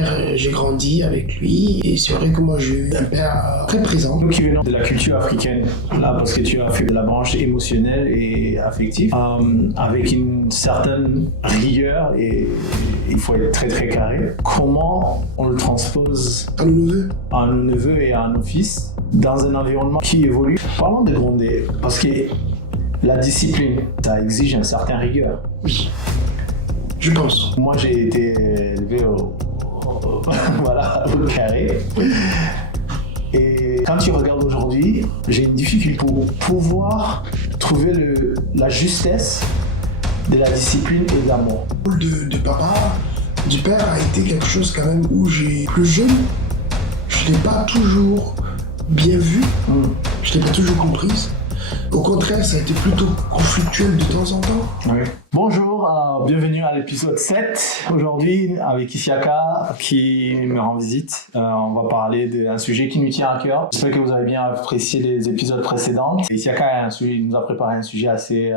père, j'ai grandi avec lui et c'est vrai que moi j'ai eu un père très présent. Nous qui venons de la culture africaine, là, parce que tu as fait de la branche émotionnelle et affective, avec une certaine rigueur et il faut être très très carré. Comment on le transpose À nos neveux et à nos fils dans un environnement qui évolue? Parlons de gronder, parce que la discipline, ça exige un certain rigueur. Oui, je pense. Moi, j'ai été élevé voilà, au carré. Et quand tu regardes aujourd'hui, j'ai une difficulté pour pouvoir trouver la justesse de la discipline et de l'amour. Le rôle de papa, du père a été quelque chose quand même où j'ai plus jeune, je n'ai pas toujours bien vu, je n'ai pas toujours comprise. Au contraire, ça a été plutôt conflictuel de temps en temps. Oui. Bonjour, bienvenue à l'épisode 7. Aujourd'hui, avec Isiaka qui me rend visite, on va parler d'un sujet qui nous tient à cœur. J'espère que vous avez bien apprécié les épisodes précédents. Isiaka nous a préparé un sujet assez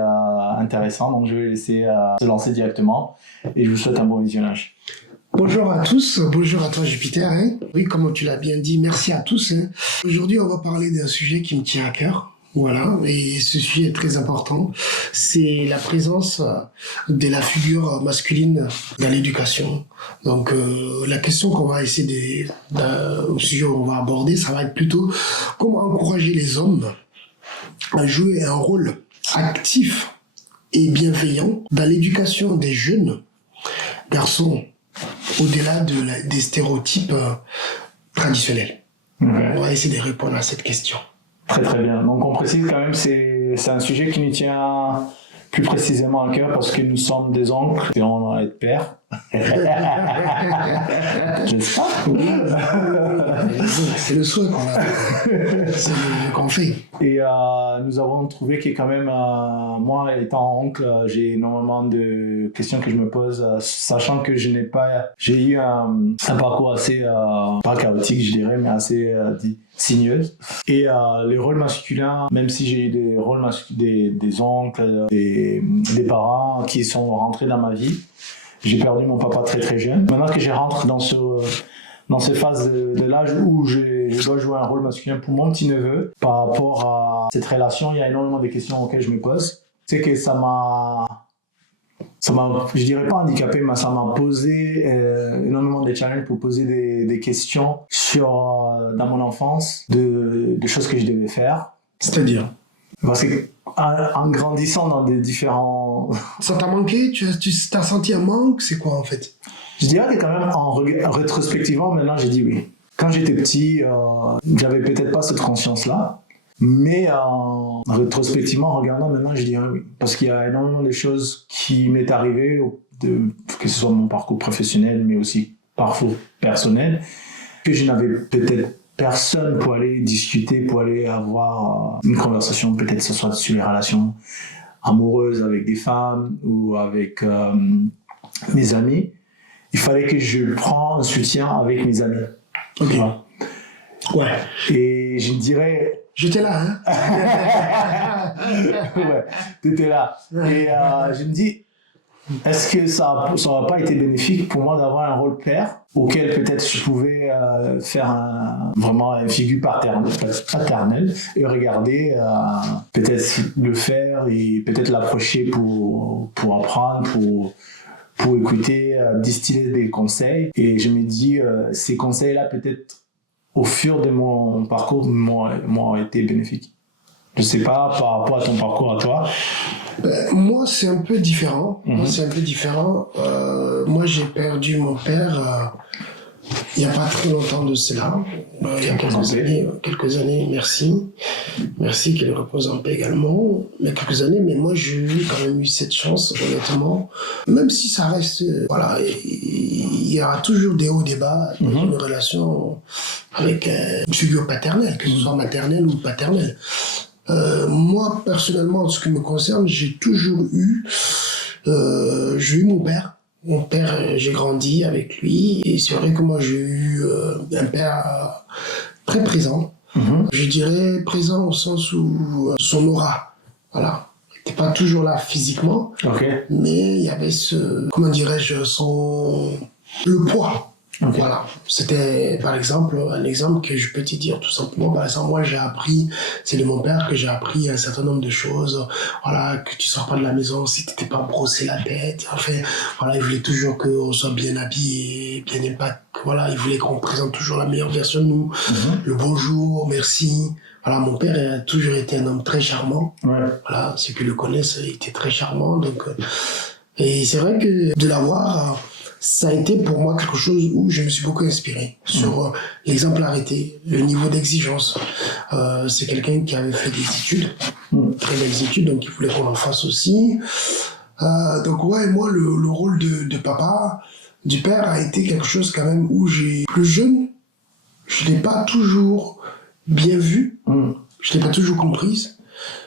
intéressant, donc je vais laisser se lancer directement et je vous souhaite un bon visionnage. Bonjour à tous, bonjour à toi Jupiter. Oui, comme tu l'as bien dit, merci à tous. Aujourd'hui, on va parler d'un sujet qui me tient à cœur. Voilà, et ce sujet est très important. C'est la présence de la figure masculine dans l'éducation. Donc, la question qu'on va essayer au sujet qu'on va aborder, ça va être plutôt comment encourager les hommes à jouer un rôle actif et bienveillant dans l'éducation des jeunes garçons, au-delà des stéréotypes traditionnels. On va essayer de répondre à cette question. Très très bien. Donc on précise quand même, c'est un sujet qui nous tient plus précisément à cœur parce que nous sommes des oncles et on va être pères. N'est-ce pas? C'est le souhait qu'on a. C'est le qu'on fait. Et nous avons trouvé que quand même, moi étant oncle, j'ai énormément de questions que je me pose, sachant que j'ai eu un parcours assez, pas chaotique je dirais, mais assez sinueuse. Et les rôles masculins, même si j'ai eu des rôles masculins, des oncles, des parents qui sont rentrés dans ma vie, j'ai perdu mon papa très très jeune. Maintenant que je rentre dans ces phases de l'âge où je dois jouer un rôle masculin pour mon petit-neveu, par rapport à cette relation, il y a énormément de questions auxquelles je me pose. C'est que ça m'a, je dirais pas handicapé, mais ça m'a posé énormément de challenges pour poser des questions dans mon enfance, de choses que je devais faire. C'est-à-dire? Parce que en grandissant dans des différents... Ça t'a manqué? Tu t'as senti un manque? C'est quoi en fait? Je dirais que quand même en rétrospectivement, maintenant j'ai dit oui. Quand j'étais petit, j'avais peut-être pas cette conscience-là, mais rétrospectivement, en regardant maintenant, je dirais oui. Parce qu'il y a énormément de choses qui m'est arrivé, que ce soit mon parcours professionnel, mais aussi parcours personnel, que je n'avais peut-être personne pour aller discuter, pour aller avoir une conversation, peut-être que ce soit sur les relations amoureuses avec des femmes ou avec mes amis. Il fallait que je prenne un soutien avec mes amis. Ok. Ouais. Et je dirais... J'étais là, hein. Ouais, t'étais là. Et je me dis, est-ce que ça n'aurait pas été bénéfique pour moi d'avoir un rôle père auquel peut-être je pouvais faire vraiment une figure paternelle et regarder, peut-être le faire et peut-être l'approcher pour apprendre, pour écouter, distiller des conseils. Et je me dis, ces conseils-là, peut-être, au fur de mon parcours, m'ont été bénéfiques. Je ne sais pas, par rapport à ton parcours à toi. Moi, c'est un peu différent. Moi, j'ai perdu mon père il n'y a pas très longtemps de cela. Il y a quelques années, merci. Merci qu'il repose en paix également. Il y a quelques années, mais moi, j'ai quand même eu cette chance, honnêtement. Même si ça reste... voilà, il y aura toujours des hauts, des bas dans une relation avec une figure paternelle, que ce soit maternelle ou paternelle. Moi, personnellement, en ce qui me concerne, j'ai toujours eu... j'ai eu mon père. Mon père, j'ai grandi avec lui. Et c'est vrai que moi, j'ai eu un père très présent. Je dirais présent au sens où son aura, voilà. Il n'était pas toujours là physiquement, mais il y avait comment dirais-je, le poids. Okay. Voilà. C'était, par exemple, un exemple que je peux te dire tout simplement. Par exemple, moi, c'est de mon père que j'ai appris un certain nombre de choses. Voilà, que tu sors pas de la maison si t'étais pas brossé la tête. Enfin, voilà, il voulait toujours qu'on soit bien habillé, bien épaté. Voilà, il voulait qu'on présente toujours la meilleure version de nous. Le bonjour, merci. Voilà, mon père a toujours été un homme très charmant. Ouais. Voilà, ceux qui le connaissent, il était très charmant. Donc, et c'est vrai que de l'avoir, ça a été pour moi quelque chose où je me suis beaucoup inspiré sur l'exemplarité, le niveau d'exigence. C'est quelqu'un qui avait fait des études, très belles études, donc il voulait qu'on en fasse aussi. Donc ouais, moi, le rôle de papa, du père, a été quelque chose quand même où plus jeune, je l'ai pas toujours bien vu, je l'ai pas toujours comprise.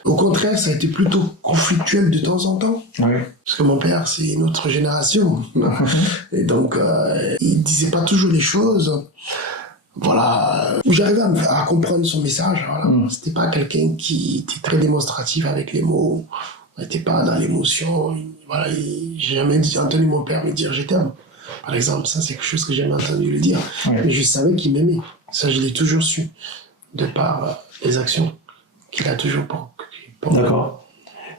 Au contraire, ça a été plutôt conflictuel de temps en temps. Oui. Parce que mon père, c'est une autre génération. Et donc, il disait pas toujours les choses. Voilà. J'arrivais à comprendre son message. Voilà. C'était pas quelqu'un qui était très démonstratif avec les mots. Il n'était pas dans l'émotion. Voilà. J'ai jamais entendu mon père me dire « je t'aime ». Par exemple, ça, c'est quelque chose que j'ai jamais entendu le dire. Oui. Mais je savais qu'il m'aimait. Ça, je l'ai toujours su. De par les actions qu'il a toujours pour D'accord.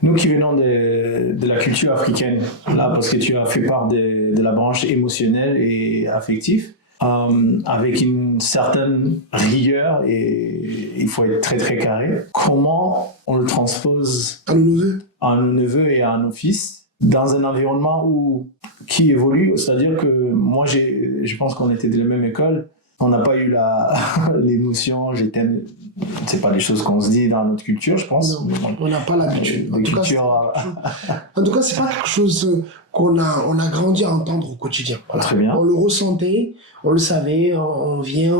Nous qui venons de la culture africaine, là, parce que tu as fait part de la branche émotionnelle et affective, avec une certaine rigueur et il faut être très très carré, comment on le transpose à nos neveux et à nos fils dans un environnement qui évolue, c'est-à-dire que moi je pense qu'on était de la même école. On n'a pas eu l'émotion, c'est pas des choses qu'on se dit dans notre culture, je pense. Non, on n'a pas l'habitude. En tout cas, c'est pas quelque chose on a grandi à entendre au quotidien. Voilà. Très bien. On le ressentait, on le savait, on vient,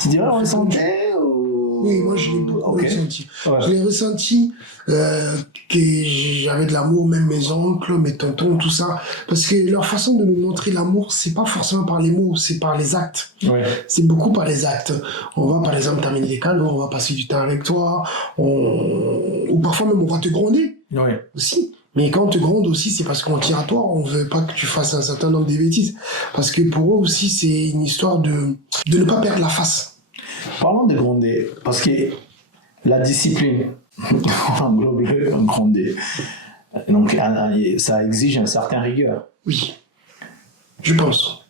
Tu dirais on le sentait ou... Oui, moi je l'ai beaucoup ressenti. Ouais. Je l'ai ressenti que j'avais de l'amour, même mes oncles, mes tontons, tout ça. Parce que leur façon de nous montrer l'amour, c'est pas forcément par les mots, c'est par les actes. Ouais. C'est beaucoup par les actes. On va par exemple terminer des câlins, on va passer du temps avec toi, ou parfois même on va te gronder aussi. Mais quand on te gronde aussi, c'est parce qu'on tient à toi, on veut pas que tu fasses un certain nombre de bêtises. Parce que pour eux aussi, c'est une histoire de ne pas perdre la face. Parlons de gronder, parce que la discipline, on englobe le gronder. Donc ça exige un certain rigueur. Oui, je pense.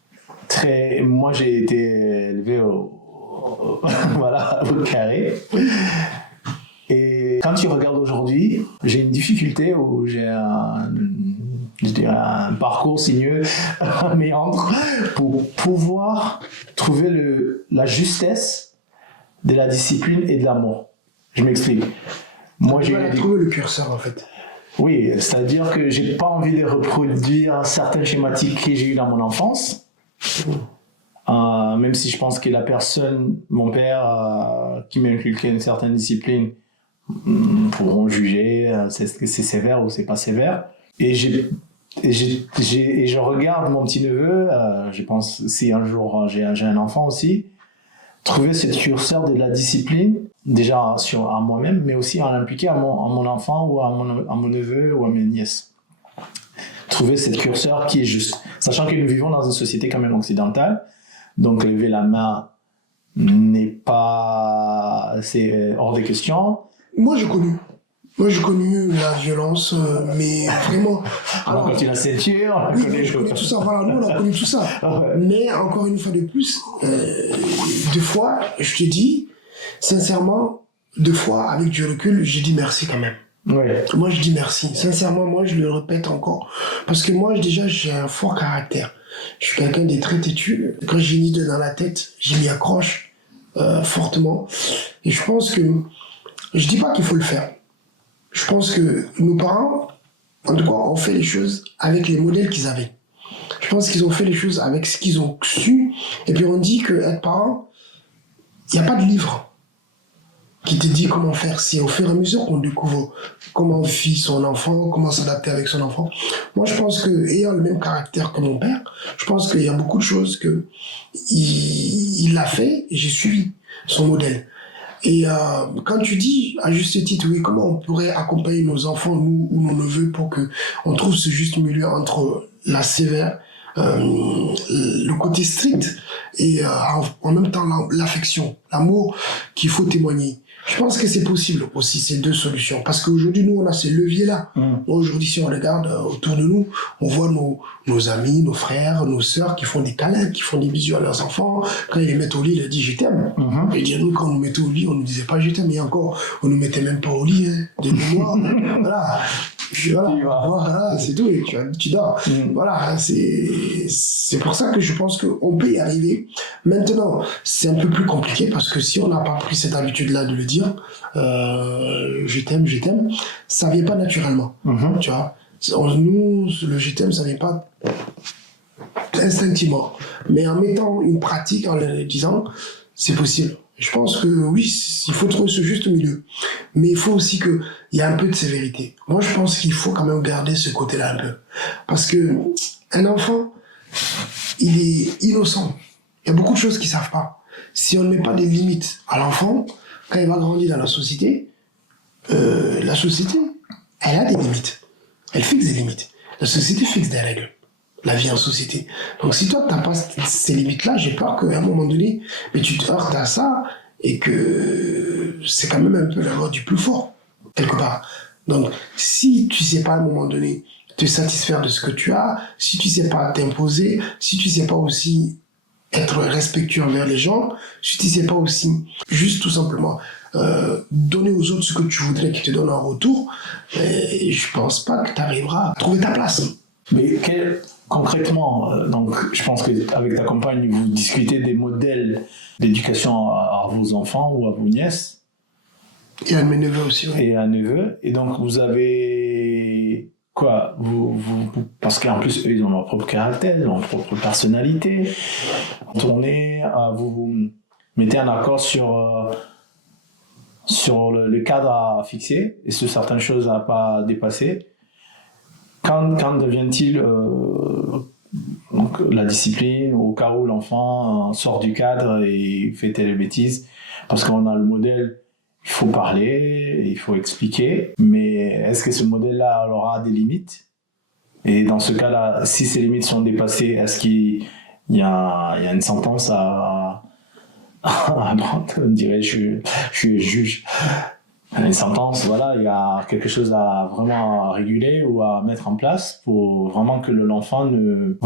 Moi j'ai été élevé au carré. Et quand tu regardes aujourd'hui, j'ai une difficulté où j'ai un parcours sinueux, un méandre, pour pouvoir trouver la justesse de la discipline et de l'amour. Je m'explique. Moi, j'ai trouvé le curseur en fait. Oui, c'est-à-dire que j'ai pas envie de reproduire certaines schématiques que j'ai eues dans mon enfance. Même si je pense que la personne, mon père, qui m'a inculqué une certaine discipline, pourront juger est-ce que c'est sévère ou c'est pas sévère. Et je regarde mon petit neveu, je pense si un jour j'ai un enfant aussi, trouver cette curseur de la discipline déjà à moi-même, mais aussi à l'impliquer à mon enfant ou à mon neveu ou à mes nièces. Trouver cette curseur qui est juste, sachant que nous vivons dans une société quand même occidentale, donc lever la main c'est hors de question. Moi j'ai connu la violence, mais vraiment... Alors, quand tu la ceinture, on a connu tout ça, voilà, nous on a connu tout ça. Mais encore une fois de plus, deux fois, je te dis, sincèrement, deux fois, avec du recul, j'ai dit merci quand même. Ouais. Moi je dis merci. Sincèrement, moi je le répète encore. Parce que moi déjà j'ai un fort caractère. Je suis quelqu'un de très têtu. Quand j'ai une idée dans la tête, je m'y accroche fortement. Et je pense que... Je dis pas qu'il faut le faire. Je pense que nos parents, en tout cas, ont fait les choses avec les modèles qu'ils avaient. Je pense qu'ils ont fait les choses avec ce qu'ils ont su. Et puis on dit qu'être parent, il n'y a pas de livre qui te dit comment faire. C'est au fur et à mesure qu'on découvre comment vit son enfant, comment s'adapter avec son enfant. Moi, je pense que, ayant le même caractère que mon père, je pense qu'il y a beaucoup de choses que il a fait et j'ai suivi son modèle. Et quand tu dis, à juste titre, oui, comment on pourrait accompagner nos enfants, nous ou nos neveux, pour qu'on trouve ce juste milieu entre la sévère, le côté strict et en même temps l'affection, l'amour qu'il faut témoigner. Je pense que c'est possible aussi, ces deux solutions. Parce qu'aujourd'hui, nous, on a ces leviers-là. Aujourd'hui, si on regarde autour de nous, on voit nos amis, nos frères, nos sœurs qui font des câlins, qui font des bisous à leurs enfants. Quand ils les mettent au lit, ils leur disent « je t'aime ». Et dire nous, quand on nous mettait au lit, on ne nous disait pas « je t'aime ». Et encore, on ne nous mettait même pas au lit, hein, de mémoire. Voilà. Voilà, c'est tout, et tu dors. Voilà, c'est pour ça que je pense qu'on peut y arriver. Maintenant, c'est un peu plus compliqué parce que si on n'a pas pris cette habitude-là de le dire, je t'aime, ça vient pas naturellement. Tu vois, nous, le je t'aime, ça vient pas instinctivement. Mais en mettant une pratique, en le disant, c'est possible. Je pense que oui, il faut trouver ce juste milieu. Mais il faut aussi qu'il y ait un peu de sévérité. Moi, je pense qu'il faut quand même garder ce côté-là un peu. Parce que un enfant, il est innocent. Il y a beaucoup de choses qu'il ne savent pas. Si on ne met pas des limites à l'enfant, quand il va grandir dans la société, elle a des limites. Elle fixe des limites. La société fixe des règles. La vie en société. Donc si toi, tu n'as pas ces limites-là, j'ai peur qu'à un moment donné, mais tu te heurtes à ça et que c'est quand même un peu la loi du plus fort, quelque part. Donc si tu ne sais pas à un moment donné te satisfaire de ce que tu as, si tu ne sais pas t'imposer, si tu ne sais pas aussi être respectueux envers les gens, si tu ne sais pas aussi juste tout simplement donner aux autres ce que tu voudrais qu'ils te donnent en retour, je ne pense pas que tu arriveras à trouver ta place. Mais concrètement, donc, je pense qu'avec ta compagne, vous discutez des modèles d'éducation à vos enfants ou à vos nièces. Et à mes neveux aussi. Oui. Et à neveux. Et donc, vous avez quoi parce qu'en plus, eux, ils ont leur propre caractère, leur propre personnalité. Vous mettez un accord sur le cadre à fixer et sur certaines choses à ne pas dépasser. Quand devient-il donc, la discipline au cas où l'enfant sort du cadre et fait telle bêtise? Parce qu'on a le modèle, il faut parler, il faut expliquer, mais est-ce que ce modèle-là aura des limites? Et dans ce cas-là, si ces limites sont dépassées, est-ce qu'il y a une sentence à on dirait je suis juge. Une sentence, voilà, il y a quelque chose à vraiment réguler ou à mettre en place pour vraiment que l'enfant il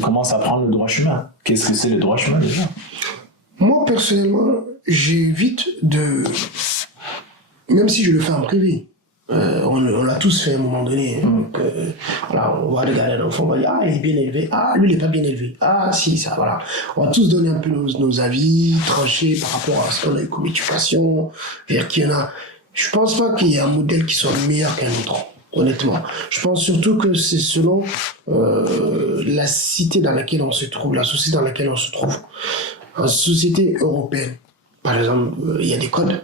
commence à prendre le droit chemin. Qu'est-ce que c'est le droit chemin déjà? Moi, personnellement, j'évite même si je le fais en privé, on l'a tous fait à un moment donné. Donc, voilà, on va regarder l'enfant, on va dire, il est bien élevé, lui, il n'est pas bien élevé, si, ça, voilà. On va tous donner un peu nos avis, trancher par rapport à ce qu'on a eu comme éducation, vers qui on a. Je pense pas qu'il y ait un modèle qui soit meilleur qu'un autre, honnêtement. Je pense surtout que c'est selon la cité dans laquelle on se trouve, la société dans laquelle on se trouve. En société européenne, par exemple, il y a des codes.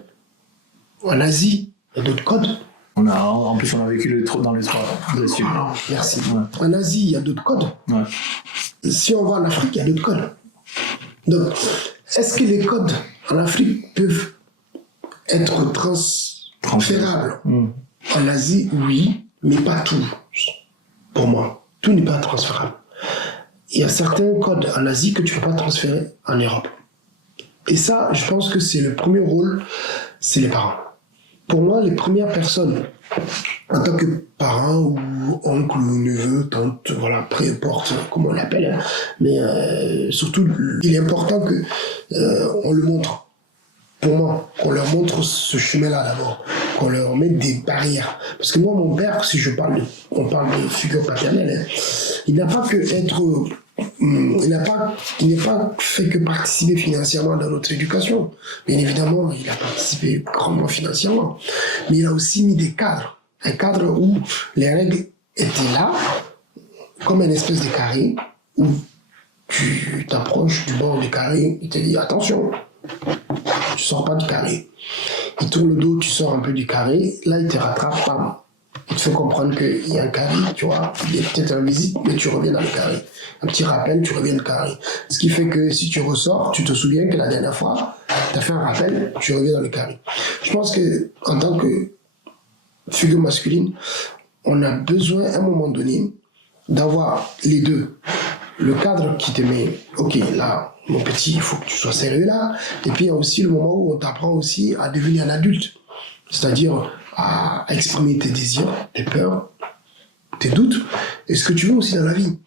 En Asie, il y a d'autres codes. En plus, on a vécu dans les trois. Merci. Ouais. En Asie, il y a d'autres codes. Ouais. Si on va en Afrique, il y a d'autres codes. Donc, est-ce que les codes en Afrique peuvent être transférables? En Asie, oui, mais pas tout. Pour moi, tout n'est pas transférable. Il y a certains codes en Asie que tu ne peux pas transférer en Europe. Et ça, je pense que c'est le premier rôle, c'est les parents. Pour moi, les premières personnes, en tant que parents ou oncle ou neveu, tante, voilà, peu importe comment on l'appelle, mais surtout, il est important que on le montre. Pour moi, qu'on leur montre ce chemin-là d'abord, qu'on leur mette des barrières. Parce que moi, mon père, si on parle de figure paternelle, il n'a pas que il n'est pas fait que participer financièrement dans notre éducation. Bien évidemment, il a participé grandement financièrement. Mais il a aussi mis des cadres. Un cadre où les règles étaient là, comme une espèce de carré, où tu t'approches du bord du carré, il te dit attention, tu sors pas du carré. Il tourne le dos, tu sors un peu du carré, là il te rattrape, bam. Il te fait comprendre qu'il y a un carré, tu vois, il est peut-être en visite, mais tu reviens dans le carré. Un petit rappel, tu reviens dans le carré. Ce qui fait que si tu ressors, tu te souviens que la dernière fois, tu as fait un rappel, tu reviens dans le carré. Je pense que en tant que figure masculine, on a besoin à un moment donné d'avoir les deux. Le cadre qui te met, ok, là, mon petit, il faut que tu sois sérieux là. Et puis il y a aussi le moment où on t'apprend aussi à devenir un adulte. C'est-à-dire à exprimer tes désirs, tes peurs, tes doutes, et ce que tu veux aussi dans la vie.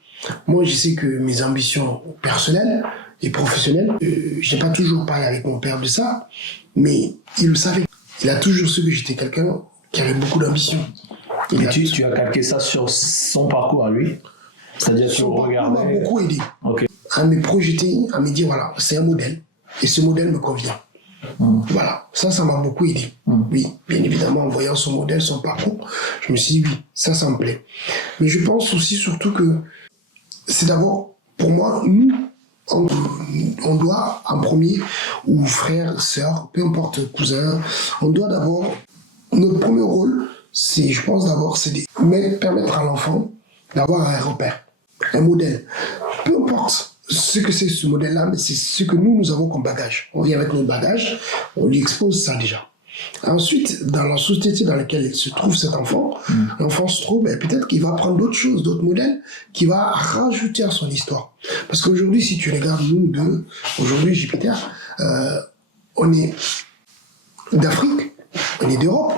Moi, je sais que mes ambitions personnelles et professionnelles, je n'ai pas toujours parlé avec mon père de ça, mais il le savait. Il a toujours su que j'étais quelqu'un qui avait beaucoup d'ambition. Et tu as calqué ça sur son parcours à lui? C'est-à-dire que tu regardais... m'a beaucoup aidé okay. À me projeter, à me dire, voilà, c'est un modèle, et ce modèle me convient. Voilà, ça m'a beaucoup aidé. Oui, bien évidemment, en voyant son modèle, son parcours, je me suis dit, oui, ça me plaît. Mais je pense aussi surtout que c'est d'abord, pour moi, nous, on doit en premier, ou frère, sœur, peu importe, cousin, on doit d'abord, notre premier rôle, c'est, je pense d'abord, c'est de permettre à l'enfant d'avoir un repère, un modèle. Peu importe ce que c'est ce modèle-là, mais c'est ce que nous avons comme bagage. On vient avec notre bagage, on lui expose ça déjà. Ensuite, dans la société dans laquelle se trouve cet enfant, l'enfant se trouve, peut-être qu'il va prendre d'autres choses, d'autres modèles, qu'il va rajouter à son histoire. Parce qu'aujourd'hui, si tu regardes nous deux, aujourd'hui Jupiter, on est d'Afrique, on est d'Europe,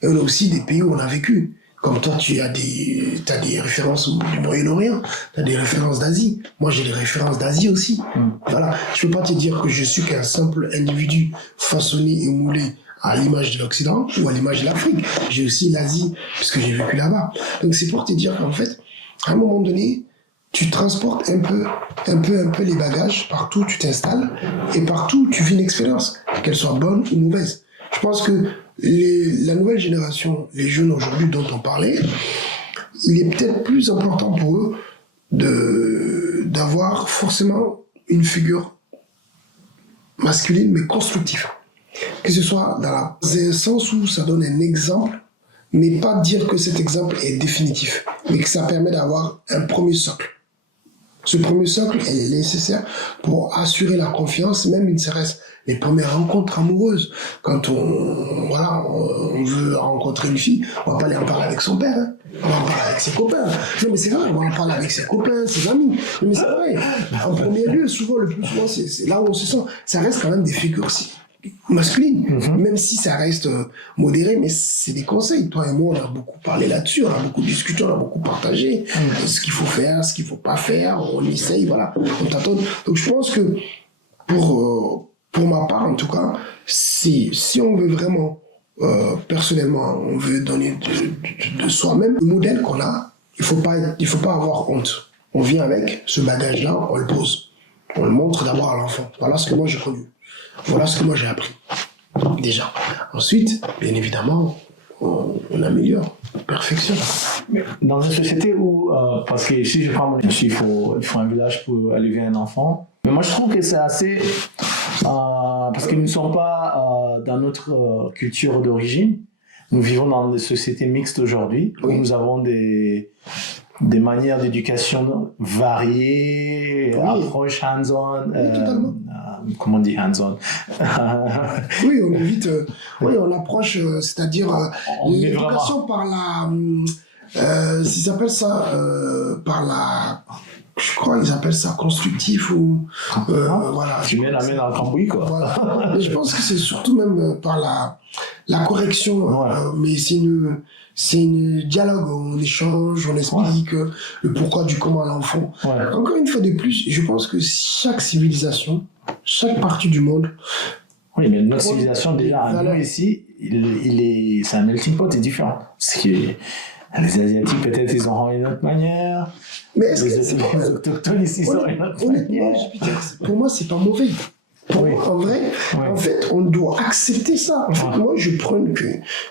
et on a aussi des pays où on a vécu. Comme toi, tu as des références du Moyen-Orient, tu as des références d'Asie. Moi, j'ai des références d'Asie aussi. Voilà. Je ne peux pas te dire que je suis qu'un simple individu façonné et moulé à l'image de l'Occident ou à l'image de l'Afrique. J'ai aussi l'Asie, puisque j'ai vécu là-bas. Donc, c'est pour te dire qu'en fait, à un moment donné, tu transportes un peu les bagages partout où tu t'installes et partout où tu vis une expérience, qu'elle soit bonne ou mauvaise. Je pense que la nouvelle génération, les jeunes aujourd'hui dont on parlait, il est peut-être plus important pour eux d'avoir forcément une figure masculine mais constructive. Que ce soit dans un sens où ça donne un exemple, mais pas dire que cet exemple est définitif, mais que ça permet d'avoir un premier socle. Ce premier socle, elle est nécessaire pour assurer la confiance, même une serait-ce les premières rencontres amoureuses. Quand on veut rencontrer une fille, on va pas aller en parler avec son père, hein. On va en parler avec ses copains. Non mais c'est vrai, on va en parler avec ses copains, ses amis. Non mais c'est vrai. En premier lieu, souvent, le plus souvent, c'est là où on se sent. Ça reste quand même des figures masculines, même si ça reste modéré, mais c'est des conseils. Toi et moi, on a beaucoup parlé là-dessus, on a beaucoup discuté, on a beaucoup partagé ce qu'il faut faire, ce qu'il faut pas faire, on essaye, voilà, on tâtonne. Donc je pense que pour ma part, en tout cas, si on veut vraiment, personnellement, on veut donner de soi-même le modèle qu'on a, il faut pas avoir honte. On vient avec ce bagage-là, on le pose. On le montre d'abord à l'enfant. Voilà ce que moi j'ai connu. Voilà ce que moi j'ai appris. Déjà. Ensuite, bien évidemment, on améliore, on perfectionne. Dans une société où, parce que si je prends mon il faut un village pour élever un enfant, mais moi je trouve que c'est assez... parce que nous ne sommes pas dans notre culture d'origine. Nous vivons dans des sociétés mixtes aujourd'hui, où nous avons des manières d'éducation variées, approche hands-on. Comment on dit hands-on? Oui, on évite. On approche, c'est-à-dire l'éducation par la. Ils appellent ça par la. Je crois qu'ils appellent ça constructif ou voilà. Tu mets la main dans le cambouis, quoi. Voilà. Mais je pense que c'est surtout même par la correction. Mais c'est une dialogue, on échange, on explique le pourquoi du comment à l'enfant. Encore une fois de plus, je pense que chaque civilisation, chaque partie du monde. Oui, mais notre civilisation déjà, nous ici, c'est un melting pot, c'est différent. Parce que les Asiatiques, peut-être, ils auront une autre manière. Mais est-ce que les autochtones ici auront une autre manière? Pour moi, c'est pas mauvais. En vrai, en fait, on doit accepter ça. En fait, moi, je prône que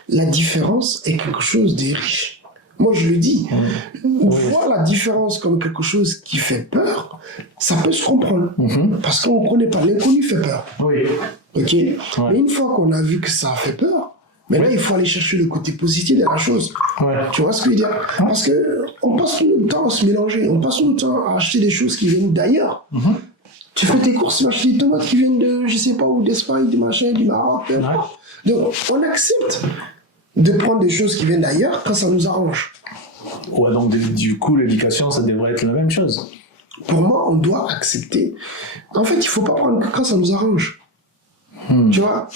la différence est quelque chose de riche. Moi, je le dis. Voir la différence comme quelque chose qui fait peur, ça peut se comprendre. Parce qu'on ne connaît pas. L'inconnu fait peur. Ok. Mais une fois qu'on a vu que ça fait peur, mais là, il faut aller chercher le côté positif de la chose. Tu vois ce que je veux dire? Parce qu'on passe tout le temps à se mélanger. On passe tout le temps à acheter des choses qui viennent d'ailleurs. Tu fais tes courses, tu achètes des tomates qui viennent de, je sais pas où, d'Espagne, du machin, du Maroc. Donc, on accepte de prendre des choses qui viennent d'ailleurs quand ça nous arrange. Ouais, donc du coup, l'éducation, ça devrait être la même chose. Pour moi, on doit accepter. En fait, il faut pas prendre quand ça nous arrange. Tu vois,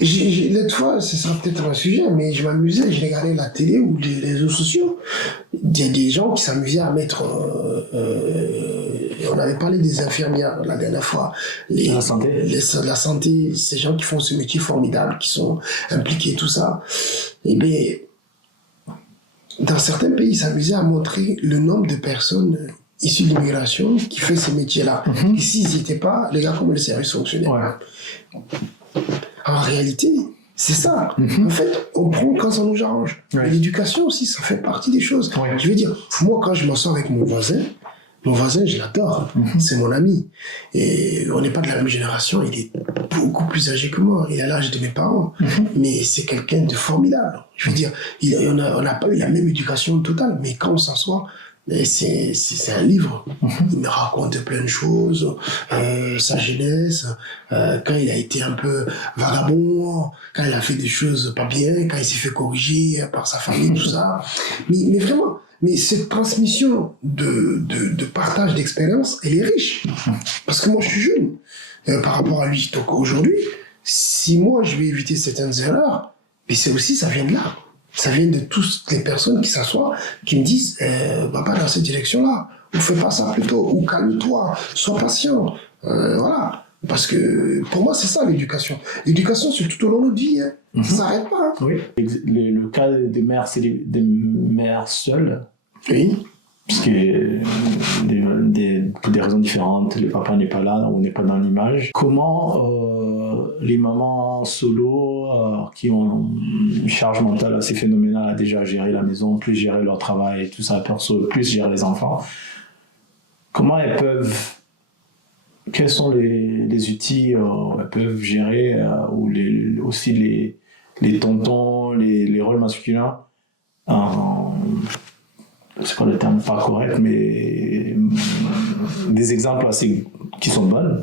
l'autre fois, ce sera peut-être un sujet, mais je m'amusais, je regardais la télé ou les réseaux sociaux. Il y a des gens qui s'amusaient à mettre. On avait parlé des infirmières la dernière fois. La santé. La santé, ces gens qui font ce métier formidable, qui sont impliqués, tout ça. Et bien, dans certains pays, ils s'amusaient à montrer le nombre de personnes issus de l'immigration qui fait ces métiers-là. Et s'ils n'y étaient pas, les gars, comment le service fonctionnait. En réalité, c'est ça. En fait, on prend quand ça nous arrange. L'éducation aussi, ça fait partie des choses. Je veux dire, moi, quand je m'en sors avec mon voisin, je l'adore. C'est mon ami. Et on n'est pas de la même génération. Il est beaucoup plus âgé que moi. Il a l'âge de mes parents. Mais c'est quelqu'un de formidable. Je veux dire, on n'a pas eu la même éducation totale. Mais quand on s'assoit, c'est un livre. Il me raconte plein de choses, sa jeunesse, quand il a été un peu vagabond, quand il a fait des choses pas bien, quand il s'est fait corriger par sa famille, tout ça. Mais vraiment, mais cette transmission de partage d'expérience, elle est riche. Parce que moi, je suis jeune par rapport à lui. Donc aujourd'hui, si moi, je vais éviter certaines erreurs, mais c'est aussi, ça vient de là. Ça vient de toutes les personnes qui s'assoient, qui me disent va pas dans cette direction-là, ou fais pas ça plutôt, ou calme-toi, sois patient. Voilà. Parce que pour moi, c'est ça l'éducation. L'éducation, c'est tout au long de notre vie. Hein. Ça s'arrête pas. Hein. Oui. Le cas des mères, c'est des mères seules. Oui. Parce que pour des raisons différentes, le papa n'est pas là, on n'est pas dans l'image. Comment les mamans solo qui ont une charge mentale assez phénoménale à déjà gérer la maison, plus gérer leur travail, tout ça perso, plus gérer les enfants, comment elles peuvent, quels sont les outils elles peuvent gérer, ou aussi les tontons, les rôles masculins, c'est quoi le terme, pas correct, mais des exemples assez qui sont bonnes,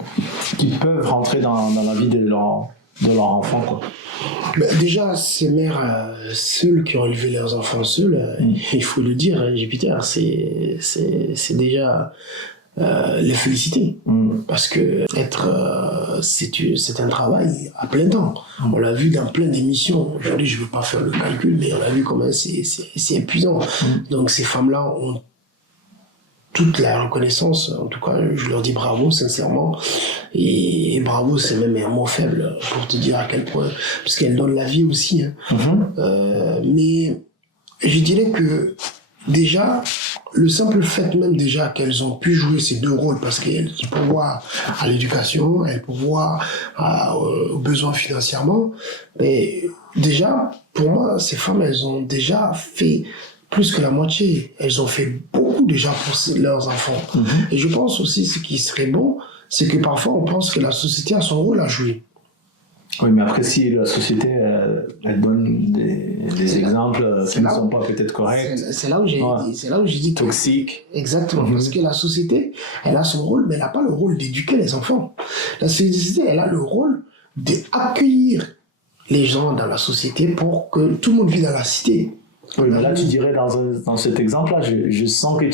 qui peuvent rentrer dans la vie de leur enfant, quoi. Déjà, ces mères seules qui ont élevé leurs enfants seuls, il faut le dire, Jupiter, c'est déjà les féliciter. Parce que c'est un travail à plein temps. On l'a vu dans plein d'émissions. Aujourd'hui, je ne veux pas faire le calcul, mais on a vu comment c'est épuisant. Donc ces femmes-là ont toute la reconnaissance. En tout cas, je leur dis bravo, sincèrement. Et bravo, c'est même un mot faible pour te dire à quel point. Parce qu'elles donnent la vie aussi. Hein. Mais je dirais que déjà, le simple fait même déjà qu'elles ont pu jouer ces deux rôles, parce qu'elles pourvoient à l'éducation, elles pourvoient aux besoins financièrement, mais déjà, pour moi, ces femmes, elles ont déjà fait plus que la moitié. Elles ont fait beaucoup déjà pour leurs enfants. Et je pense aussi, ce qui serait bon, c'est que parfois, on pense que la société a son rôle à jouer. Oui, mais après, si la société elle donne des exemples qui ne sont pas peut-être corrects. C'est là où j'ai dit toxique. Exactement, parce que la société, elle a son rôle, mais elle n'a pas le rôle d'éduquer les enfants. La société, elle a le rôle d'accueillir les gens dans la société pour que tout le monde vive dans la cité. Oui, mais là, tu dirais dans cet exemple-là, je sens que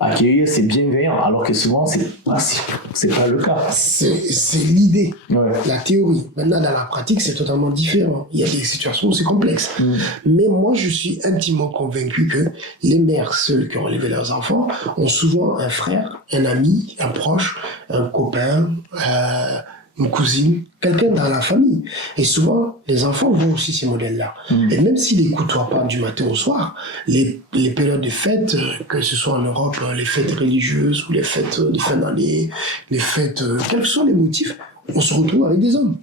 accueillir, c'est bienveillant, alors que souvent, c'est pas le cas. C'est l'idée, la théorie. Maintenant, dans la pratique, c'est totalement différent. Il y a des situations où c'est complexe. Mais moi, je suis intimement convaincu que les mères seules qui ont élevé leurs enfants ont souvent un frère, un ami, un proche, un copain, une cousine, quelqu'un dans la famille. Et souvent, les enfants voient aussi ces modèles-là. Et même s'ils les côtoient pas du matin au soir, les périodes de fêtes, que ce soit en Europe, les fêtes religieuses ou les fêtes de fin d'année, les fêtes, quels que soient les motifs, on se retrouve avec des hommes.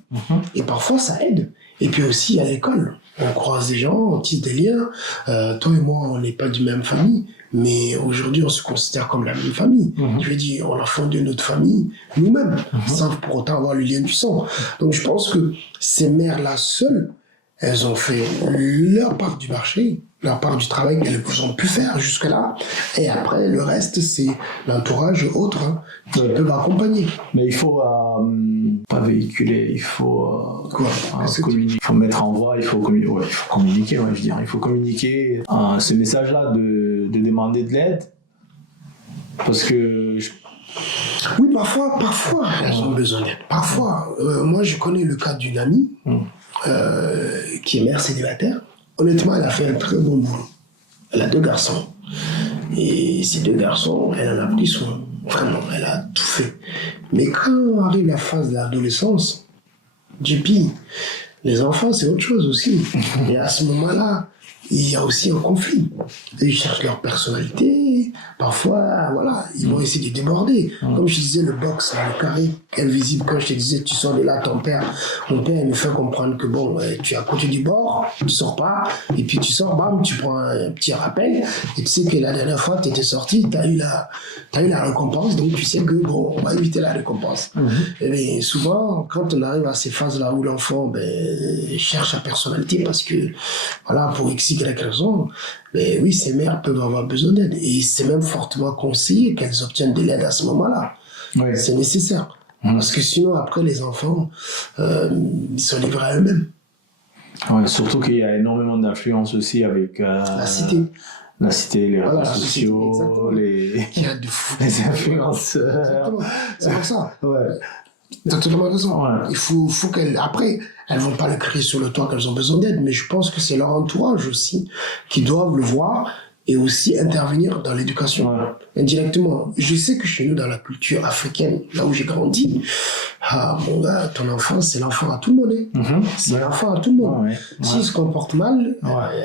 Et parfois, ça aide. Et puis aussi, à l'école, on croise des gens, on tisse des liens. Toi et moi, on n'est pas du même famille, mais aujourd'hui, on se considère comme la même famille. Je veux dire, on a fondé notre famille nous-mêmes, sans pour autant avoir le lien du sang. Donc, je pense que ces mères-là seules, elles ont fait leur part du marché, leur part du travail qu'elles ont pu faire jusque-là. Et après, le reste, c'est l'entourage autre qui peuvent accompagner. Mais il faut pas véhiculer, il faut communiquer, il faut mettre en voix, il faut communiquer, je dirais. Il faut communiquer ce message-là de demander de l'aide. Parce que... Oui, parfois, elles ont besoin d'aide. Parfois, moi, je connais le cas d'une amie qui est mère célibataire. Honnêtement, elle a fait un très bon boulot. Elle a 2 garçons. Et ces 2 garçons, elle en a pris soin. Vraiment, elle a tout fait. Mais quand arrive la phase de l'adolescence, JP, les enfants, c'est autre chose aussi. Et à ce moment-là, il y a aussi un conflit. Ils cherchent leur personnalité. Parfois, voilà, ils vont essayer de déborder. Comme je disais, le box, le carré invisible, quand je te disais, tu sors de là, mon père, il me fait comprendre que bon, tu es à côté du bord, tu sors pas, et puis tu sors, bam, tu prends un petit rappel, et tu sais que la dernière fois, tu étais sorti, tu as eu la récompense, donc tu sais que bon, on va éviter la récompense. Et souvent, quand on arrive à ces phases-là où l'enfant cherche sa personnalité, parce que, voilà, pour X, Y raison, mais oui, ces mères peuvent avoir besoin d'aide. Et c'est même fortement conseillé qu'elles obtiennent de l'aide à ce moment-là. Oui. C'est nécessaire. Parce que sinon, après, les enfants, ils sont livrés à eux-mêmes. Ouais, surtout qu'il y a énormément d'influence aussi avec la cité. La cité, les réseaux sociaux, les influences. Exactement. C'est pour ça. Ouais. T'as totalement raison. Ouais. Il faut qu'elles... Après, elles vont pas le crier sur le toit qu'elles ont besoin d'aide, mais je pense que c'est leur entourage aussi qui doivent le voir et aussi intervenir dans l'éducation. Indirectement. Je sais que chez nous, dans la culture africaine, là où j'ai grandi, mon gars, ton enfant, c'est l'enfant à tout le monde. C'est l'enfant à tout le monde. S'il se comporte mal,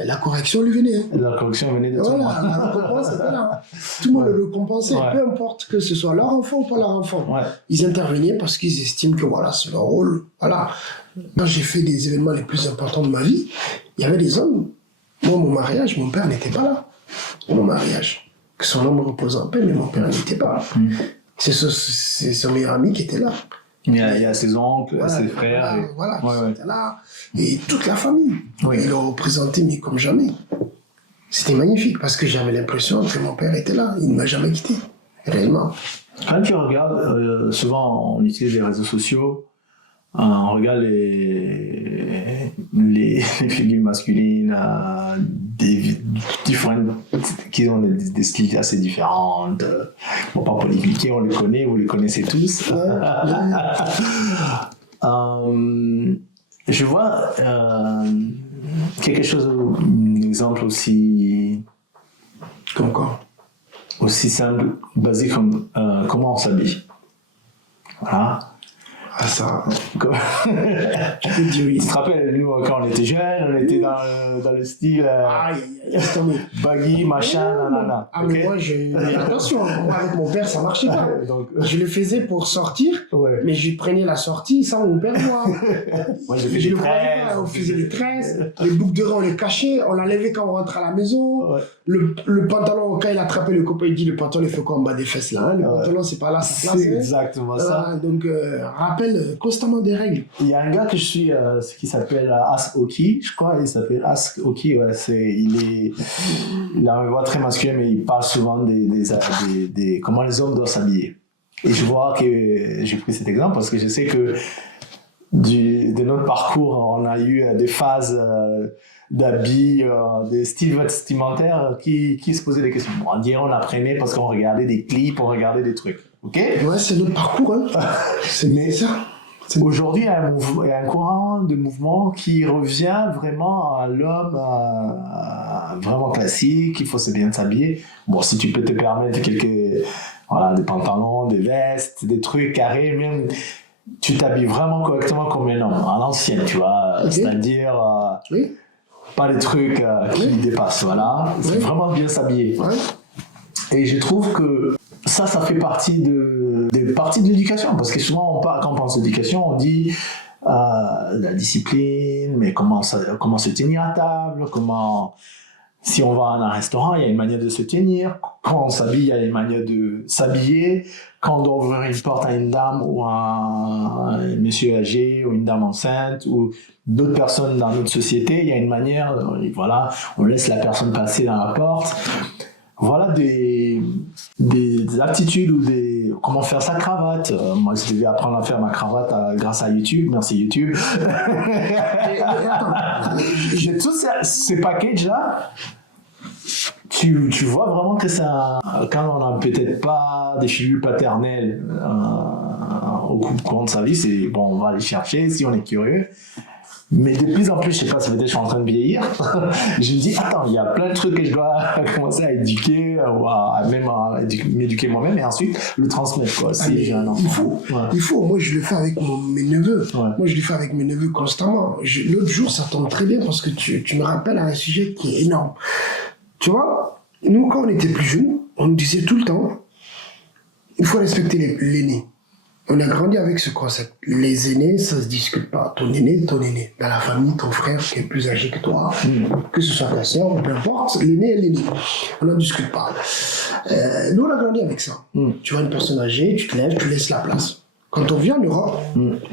la correction lui venait. La correction venait de toi. Voilà, la récompense était là. Tout le monde le compensait, peu importe que ce soit leur enfant ou pas leur enfant. Ils intervenaient parce qu'ils estiment que voilà, c'est leur rôle. Voilà. Quand j'ai fait des événements les plus importants de ma vie, il y avait des hommes. Moi, mon mariage, mon père n'était pas là. Mon mariage. Que son homme repose en paix, mais mon père n'était pas là. C'est son meilleur ami qui était là. Il y a ses oncles, ses frères. Qui étaient là. Et toute la famille. Ils l'ont représenté, mais comme jamais. C'était magnifique parce que j'avais l'impression que mon père était là. Il ne m'a jamais quitté. Réellement. Quand tu regardes, souvent on utilise les réseaux sociaux. On regarde les figures masculines différentes, qui ont des styles assez différents. Bon, pas pour les cliquer, on les connaît, vous les connaissez tous. Je vois quelque chose, un exemple aussi... Comme quoi? Aussi simple, basique comme comment on s'habille. Voilà. Ah, ça. Tu te rappelles, nous, quand on était jeunes, on était dans le style baggy, machin, nanana. Ah, mais moi, attention, moi, avec mon père, ça marchait pas. Donc, je le faisais pour sortir, mais je prenais la sortie sans mon père, moi. Moi, j'ai fait des tresses. On faisait des tresses, les boucles de rein, on les cachait, on l'enlevait quand on rentrait à la maison. Le pantalon, quand il attrapait le copain, il dit le pantalon, il fait quoi en bas des fesses, là. Le pantalon, c'est pas là, ça place. C'est exactement ça. Donc, rappelle constamment des règles. Il y a un gars que je suis qui s'appelle Ask Oki, je crois, il s'appelle Ask Oki, il a une voix très masculine, mais il parle souvent des comment les hommes doivent s'habiller. Et je vois que j'ai pris cet exemple parce que je sais que de notre parcours, on a eu des phases d'habits, des styles vestimentaires qui se posaient des questions. Bon, on apprenait parce qu'on regardait des clips, on regardait des trucs. Ok? Ouais, c'est notre parcours, hein. Mais ça. Aujourd'hui, il y a un courant de mouvement qui revient vraiment à l'homme vraiment classique, il faut bien s'habiller. Bon, si tu peux te permettre des pantalons, des vestes, des trucs carrés, même, tu t'habilles vraiment correctement comme un homme, à l'ancienne, tu vois. C'est-à-dire, pas des trucs qui dépassent, voilà. C'est vraiment bien s'habiller. Et je trouve que ça fait partie de l'éducation, parce que souvent quand on pense à l'éducation, on dit la discipline, mais comment se tenir à table, comment Si on va à un restaurant, il y a une manière de se tenir. Quand on s'habille, il y a une manière de s'habiller. Quand on doit ouvrir une porte à une dame ou à un monsieur âgé ou une dame enceinte ou d'autres personnes dans notre société, il y a une manière, voilà, on laisse la personne passer dans la porte. Voilà des aptitudes ou comment faire sa cravate. Moi, je devais apprendre à faire ma cravate grâce à YouTube. Merci YouTube. J'ai tous ces packages-là. Tu vois vraiment que ça, quand on n'a peut-être pas des figures paternelles au courant de sa vie, c'est bon, on va aller chercher si on est curieux. Mais de plus en plus, je sais pas, ça veut dire que je suis en train de vieillir. Je me dis, attends, il y a plein de trucs que je dois commencer à éduquer, ou même à m'éduquer moi-même et ensuite le transmettre, quoi. Si j'ai un enfant. Il faut. Moi, je le fais avec mes neveux. Ouais. Moi, je le fais avec mes neveux constamment. L'autre jour, ça tombe très bien parce que tu me rappelles un sujet qui est énorme. Tu vois, nous, quand on était plus jeunes, on nous disait tout le temps, il faut respecter l'aîné. On a grandi avec ce concept. Les aînés, ça se discute pas. Ton aîné. Dans la famille, ton frère qui est plus âgé que toi, que ce soit ta sœur, peu importe, l'aîné est l'aîné. On n'en discute pas. Nous, on a grandi avec ça. Tu vois une personne âgée, tu te lèves, tu laisses la place. Quand on vient en Europe,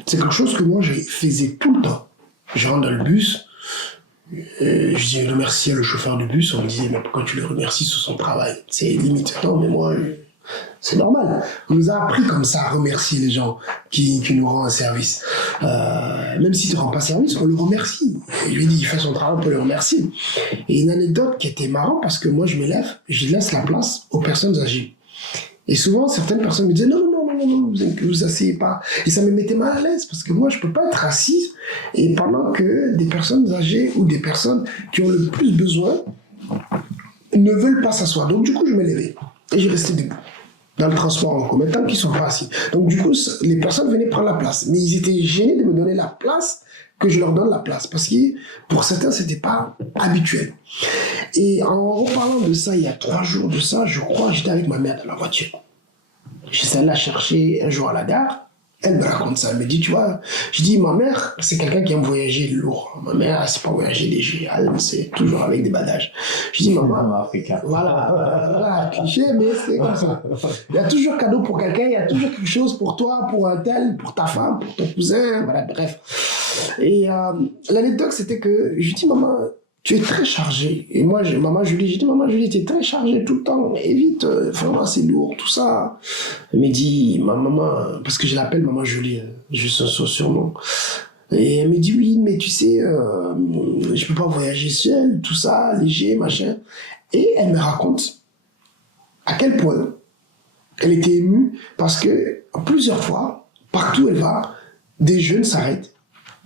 c'est quelque chose que moi, je faisais tout le temps. Je rentre dans le bus, je dis remercier le chauffeur du bus, on me disait mais pourquoi tu le remercies sur son travail? C'est limite. Non, mais moi... C'est normal. On nous a appris comme ça à remercier les gens qui nous rendent un service. Même s'ils ne te rendent pas service, on le remercie. Et je lui ai dit, il fait son travail, on peut le remercier. Et une anecdote qui était marrante, parce que moi, je me lève, je laisse la place aux personnes âgées. Et souvent, certaines personnes me disaient, non, vous vous asseyez pas. Et ça me mettait mal à l'aise, parce que moi, je peux pas être assise, et pendant que des personnes âgées ou des personnes qui ont le plus besoin ne veulent pas s'asseoir. Donc, du coup, je me levais. Et je restais debout. Dans le transport en commun, tant qu'ils ne sont pas assis. Donc du coup, les personnes venaient prendre la place. Mais ils étaient gênés de me donner la place, que je leur donne la place. Parce que pour certains, ce n'était pas habituel. Et en reparlant de ça, il y a 3 jours de ça, je crois, j'étais avec ma mère dans la voiture. J'étais allé la chercher un jour à la gare. Elle me raconte ça. Elle me dit, tu vois, je dis, ma mère, c'est quelqu'un qui aime voyager lourd. Ma mère, elle sait pas voyager léger. Elle, c'est toujours avec des badages. Je dis, maman, africain. Voilà, cliché, mais c'est comme ça. Il y a toujours cadeau pour quelqu'un, il y a toujours quelque chose pour toi, pour un tel, pour ta femme, pour ton cousin, voilà, bref. Et l'anecdote, c'était que je dis, maman, tu es très chargée. Et moi, maman Julie, tu es très chargée tout le temps. Évite, vraiment, c'est lourd, tout ça. Elle me dit, ma maman, parce que je l'appelle maman Julie, juste son surnom. Et elle me dit, oui, mais tu sais, je peux pas voyager seule, tout ça, léger, machin. Et elle me raconte à quel point elle était émue parce que plusieurs fois, partout où elle va, des jeunes s'arrêtent.